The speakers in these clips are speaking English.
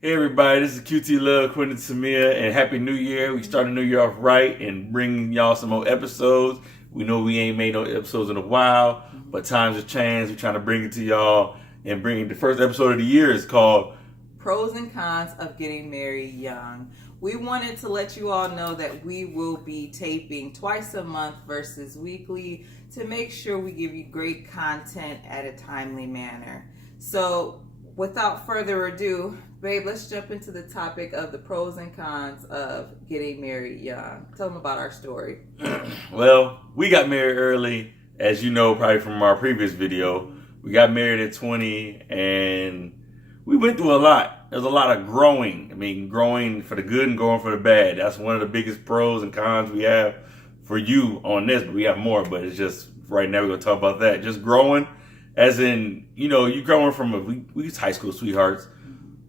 Hey everybody, this is QTLove, Quentin Samia, and Happy New Year. We start the new year off right and bringing y'all some more episodes. We know we ain't made no episodes in a while, but times have changed. We're trying to bring it to y'all and bring the first episode of the year is called Pros and Cons of Getting Married Young. We wanted to let you all know that we will be taping twice a month versus weekly to make sure we give you great content at a timely manner. So without further ado, babe, let's jump into the topic of the pros and cons of getting married young. Tell them about our story. Well, we got married early, as you know, probably from our previous video. We got married at 20 and we went through a lot. There's a lot of growing. I mean, growing for the good and growing for the bad. That's one of the biggest pros and cons we have for you on this, but we have more, but it's just right now we're going to talk about that. Just growing, as in, you know, you growing from we was high school sweethearts,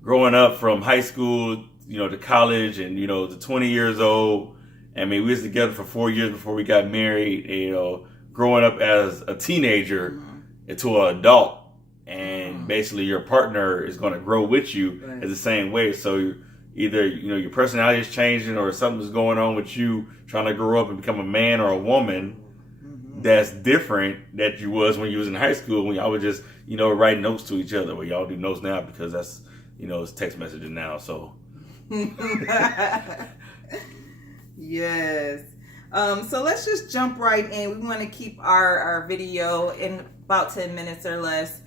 growing up from high school, to college and, to 20 years old. I mean, we was together for 4 years before we got married, growing up as a teenager into an adult. And basically your partner is going to grow with you as the same way. So either, your personality is changing or something's going on with you trying to grow up and become a man or a woman that's different that you was when you was in high school, when y'all would just, write notes to each other. Well, y'all do notes now because that's, it's text messages now. So. Yes. So let's just jump right in. We want to keep our video in about 10 minutes or less.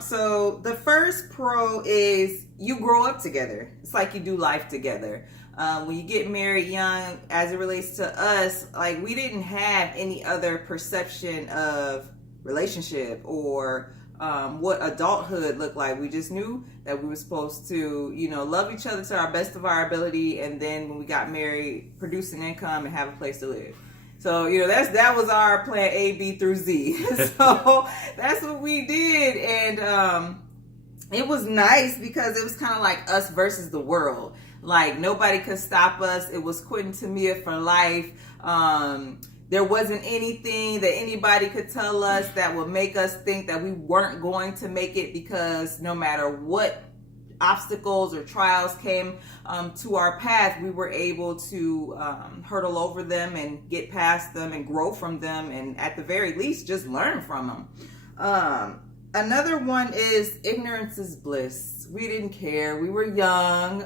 So the first pro is you grow up together. It's like you do life together. When you get married young, as it relates to us, like we didn't have any other perception of relationship or what adulthood looked like. We just knew that we were supposed to, love each other to our best of our ability. And then when we got married, produce an income and have a place to live. So, that was our plan A, B through Z. So that's what we did. And it was nice because it was kind of like us versus the world. Like nobody could stop us. It was Quentin Tamia for life. There wasn't anything that anybody could tell us that would make us think that we weren't going to make it, because no matter what obstacles or trials came to our path, we were able to hurdle over them and get past them and grow from them, and at the very least just learn from them. Another one is ignorance is bliss. We didn't care. We were young,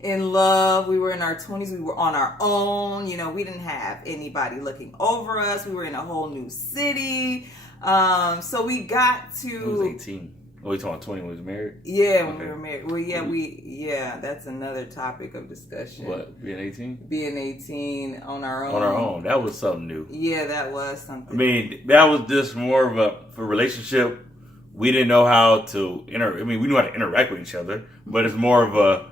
in love. We were in our 20s. We were on our own. We didn't have anybody looking over us. We were in a whole new city. So we got to... It was 18. Oh, you talking about 20 when we was married? Yeah, when we were married. Well, yeah, that's another topic of discussion. What, being 18? Being 18 on our own. On our own. That was something new. Yeah, that was something. I mean, that was just more of for relationship. We didn't know how to we knew how to interact with each other, but it's more of a,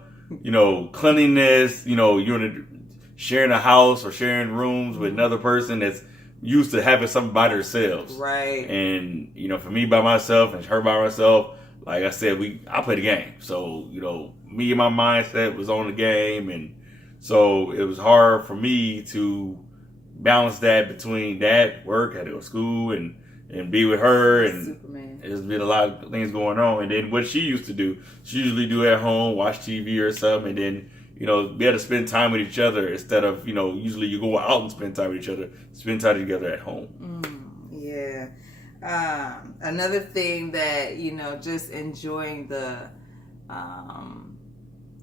cleanliness, you're sharing a house or sharing rooms with another person that's used to having something by themselves. Right. And, for me by myself and her by herself, like I said, I play the game. So, me and my mindset was on the game. And so it was hard for me to balance that between that, work, I had to go to school and be with her. And Superman. there's been a lot of things going on. And then what she used to do, she usually do at home, watch TV or something. And then, we had to spend time with each other instead of, usually you go out and spend time with each other, spend time together at home. Yeah. Another thing that, just enjoying the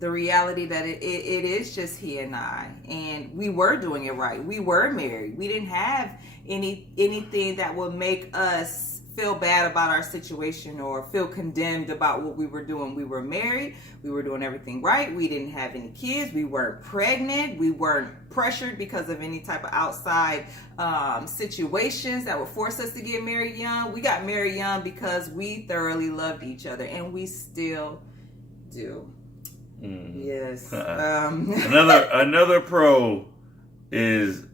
reality that it is just he and I, and we were doing it right. We were married. We didn't have anything that would make us feel bad about our situation or feel condemned about what we were doing. We were married. We were doing everything right. We didn't have any kids. We weren't pregnant. We weren't pressured because of any type of outside situations that would force us to get married young. We got married young because we thoroughly loved each other, and we still do. Yes. Another pro is,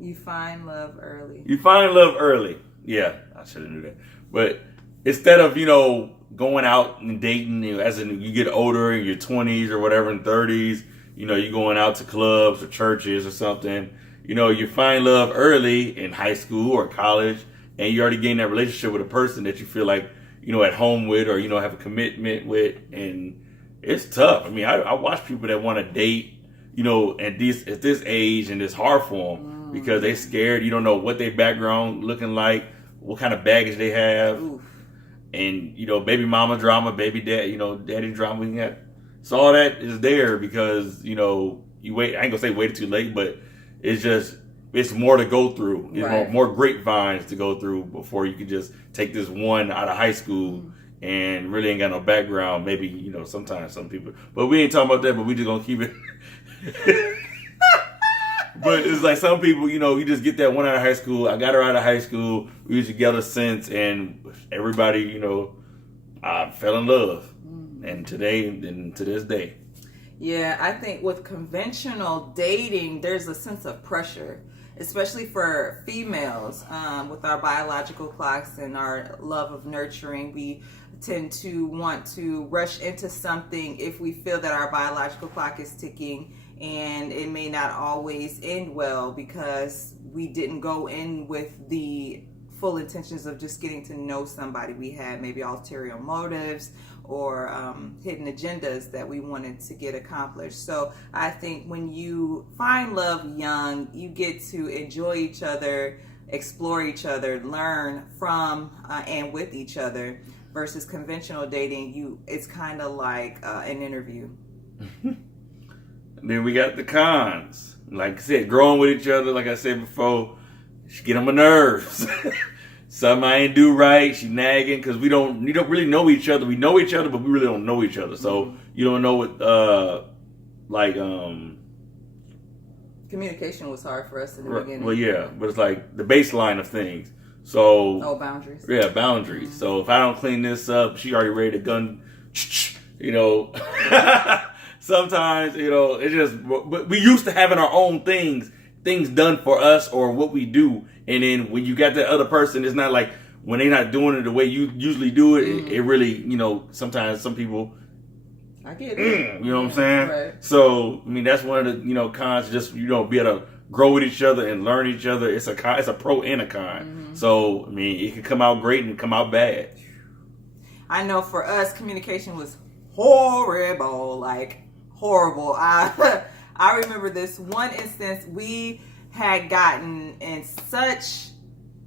you find love early. You find love early. Yeah, I should have knew that. But instead of, going out and dating, as you get older in your 20s or whatever, in 30s, you're going out to clubs or churches or something. You find love early in high school or college, and you already getting that relationship with a person that you feel like at home with, or, have a commitment with. And it's tough. I mean, I watch people that want to date, at this age, and it's hard for them because they're scared. You don't know what their background looking like, what kind of baggage they have. Oof. And, baby mama drama, baby dad, daddy drama. So all that is there because, you wait. I ain't gonna say waited too late, but it's more to go through. Right. More grapevines to go through before you can just take this one out of high school and really ain't got no background. Maybe, sometimes some people, but we ain't talking about that, but we just gonna keep it. But it's like some people, you just get that one out of high school. I got her out of high school. We was together since, and everybody, I fell in love. And today, and to this day. Yeah, I think with conventional dating, there's a sense of pressure, especially for females. With our biological clocks and our love of nurturing, we tend to want to rush into something if we feel that our biological clock is ticking, and it may not always end well because we didn't go in with the full intentions of just getting to know somebody. We had maybe ulterior motives or hidden agendas that we wanted to get accomplished. So I think when you find love young, you get to enjoy each other, explore each other, learn from and with each other, versus conventional dating. It's kind of like an interview. And then we got the cons. Like I said, growing with each other, like I said before, she get on my nerves. Something I ain't do right, she nagging, because we don't really know each other. We know each other, but we really don't know each other. So you don't know what, communication was hard for us in the beginning. Well, yeah, but it's like the baseline of things. So boundaries. Yeah, boundaries. So if I don't clean this up, she already ready to gun. Sometimes, it's just, but we used to having our own things done for us or what we do. And then when you got that other person, it's not like when they're not doing it the way you usually do it, it really, sometimes some people, I get it. You know what I'm saying? Right. So, I mean, that's one of the, cons, just, be able to grow with each other and learn each other. It's a pro and a con. So, I mean, it can come out great and come out bad. I know for us, communication was horrible, like horrible. I remember this one instance, we had gotten in such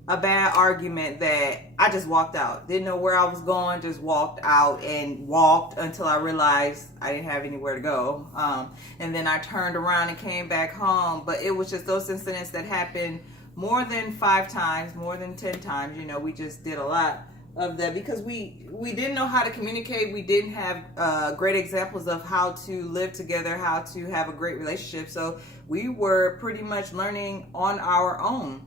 a bad argument that I just walked out. Didn't know where I was going, just walked out and walked until I realized I didn't have anywhere to go. And then I turned around and came back home. But it was just those incidents that happened more than 5 times, more than 10 times. We just did a lot of that because we didn't know how to communicate. We didn't have great examples of how to live together, how to have a great relationship. So we were pretty much learning on our own.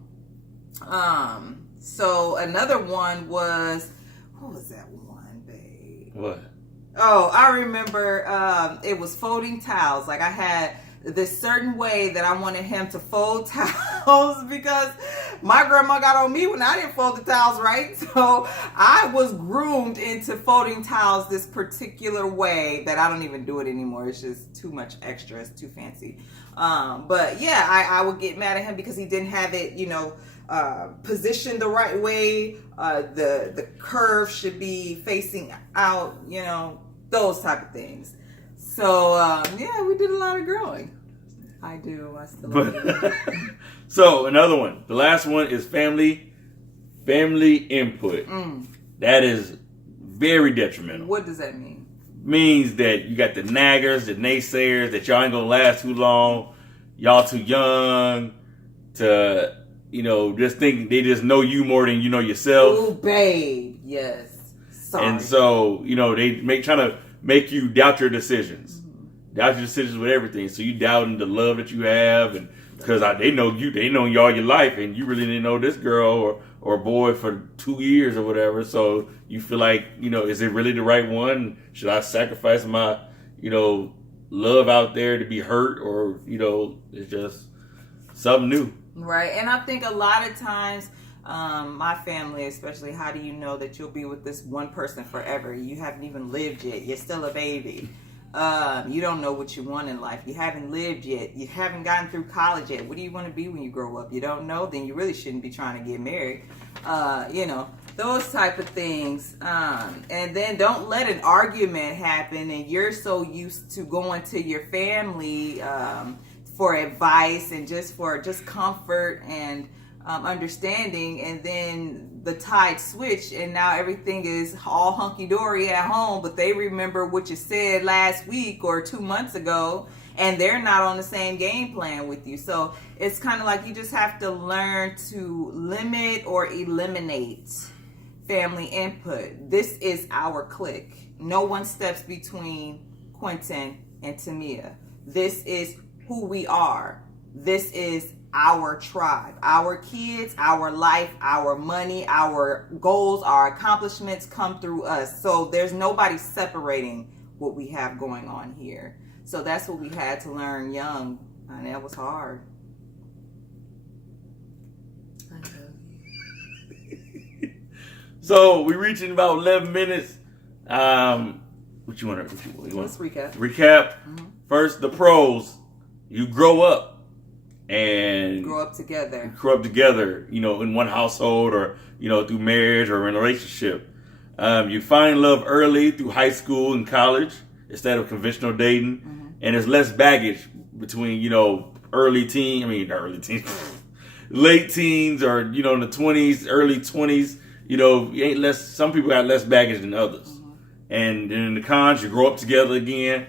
So another one was, what was that one, babe? What? Oh, I remember it was folding towels. Like I had this certain way that I wanted him to fold towels because my grandma got on me when I didn't fold the towels right. So I was groomed into folding towels this particular way that I don't even do it anymore. It's just too much extra. It's too fancy. But yeah, I would get mad at him because he didn't have it, positioned the right way. The curve should be facing out, those type of things. So, yeah, we did a lot of growing. I do. I still do. So, another one. The last one is family input. That is very detrimental. What does that mean? Means that you got the naggers, the naysayers, that y'all ain't gonna last too long. Y'all too young to, just think they just know you more than you know yourself. Oh, babe. Yes. Sorry. And so, they trying to make you doubt your decisions. Doubt your decisions with everything. So you doubting the love that you have, and because they know you, they know you all your life, and you really didn't know this girl or boy for 2 years or whatever. So you feel like, is it really the right one? Should I sacrifice my, love out there to be hurt, or it's just something new? Right. And I think a lot of times, my family especially, how do you know that you'll be with this one person forever? You haven't even lived yet. You're still a baby. You don't know what you want in life. You haven't lived yet. You haven't gotten through college yet. What do you want to be when you grow up? You don't know, then you really shouldn't be trying to get married. Those type of things. And then don't let an argument happen and you're so used to going to your family for advice and just comfort and understanding, and then the tide switch and now everything is all hunky-dory at home, but they remember what you said last week or 2 months ago, and they're not on the same game plan with you. So it's kind of like you just have to learn to limit or eliminate family input. This is our clique. No one steps between Quentin and Tamia. This is who we are. This is our tribe. Our kids, our life, our money, our goals, our accomplishments come through us. So there's nobody separating what we have going on here. So that's what we had to learn young, and that was hard. So we're reaching about 11 minutes. What you want to? Let's recap. Mm-hmm. First, the pros. You grow up and grow up together. In one household or through marriage or in a relationship. You find love early through high school and college instead of conventional dating, and there's less baggage between late teens or in the 20s, early 20s. Some people got less baggage than others. And then in the cons, you grow up together again,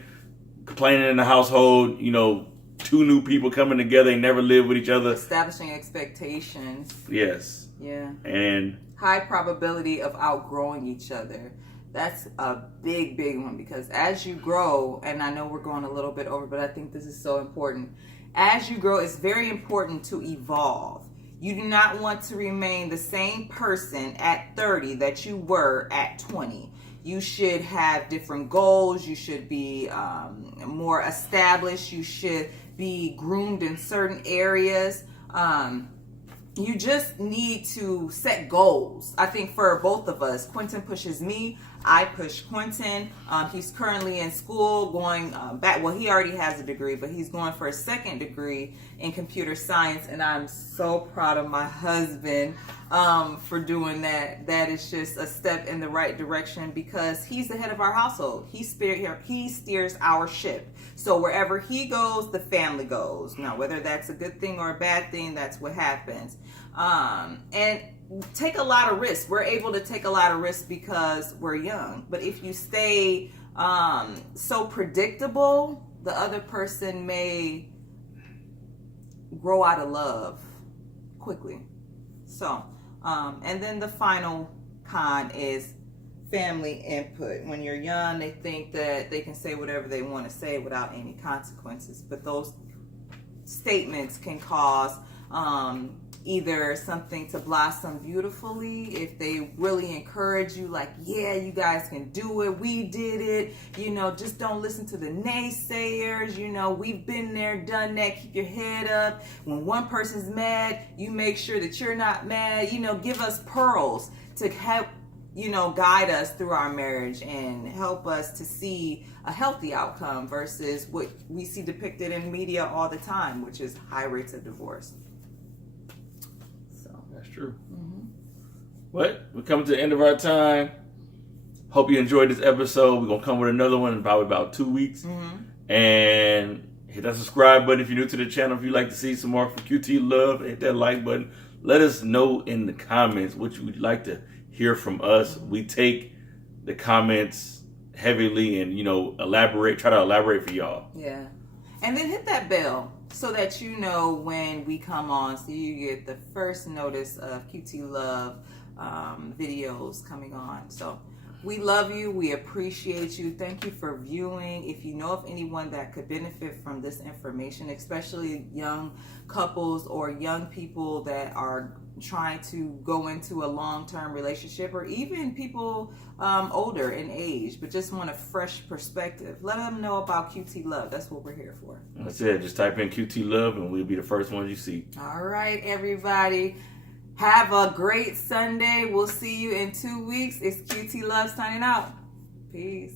complaining in the household, 2 new people coming together, they never live with each other. Establishing expectations. Yes. Yeah. And high probability of outgrowing each other. That's a big, big one, because as you grow, and I know we're going a little bit over, but I think this is so important. As you grow, it's very important to evolve. You do not want to remain the same person at 30 that you were at 20. You should have different goals. You should be more established. You should be groomed in certain areas. You just need to set goals. I think for both of us, Quentin pushes me, I push Quentin. He's currently in school going back. Well, he already has a degree, but he's going for a second degree in computer science. And I'm so proud of my husband for doing that. That is just a step in the right direction, because he's the head of our household. He steers our ship. So wherever he goes, the family goes. Now, whether that's a good thing or a bad thing, that's what happens. And take a lot of risks. We're able to take a lot of risks because we're young. But if you stay so predictable, the other person may grow out of love quickly. So, and then the final con is family input. When you're young, they think that they can say whatever they want to say without any consequences. But those statements can cause either something to blossom beautifully if they really encourage you, like, yeah, you guys can do it, we did it, just don't listen to the naysayers, we've been there, done that, keep your head up. When one person's mad, you make sure that you're not mad. Give us pearls to help guide us through our marriage and help us to see a healthy outcome versus what we see depicted in media all the time, which is high rates of divorce. That's true. But we're coming to the end of our time. Hope you enjoyed this episode. We're going to come with another one in probably about 2 weeks. And hit that subscribe button if you're new to the channel. If you'd like to see some more from QTLove, hit that like button. Let us know in the comments what you would like to hear from us. We take the comments heavily and, try to elaborate for y'all. Yeah. And then hit that bell so that you know when we come on, so you get the first notice of QTLove videos coming on. So we love you. We appreciate you. Thank you for viewing. If you know of anyone that could benefit from this information, especially young couples or young people that are trying to go into a long-term relationship, or even people older in age but just want a fresh perspective, let them know about QTLove. That's what we're here for. That's it. Just type in QTLove and we'll be the first ones you see. All right, everybody. Have a great Sunday. We'll see you in 2 weeks. It's QTLove signing out. Peace.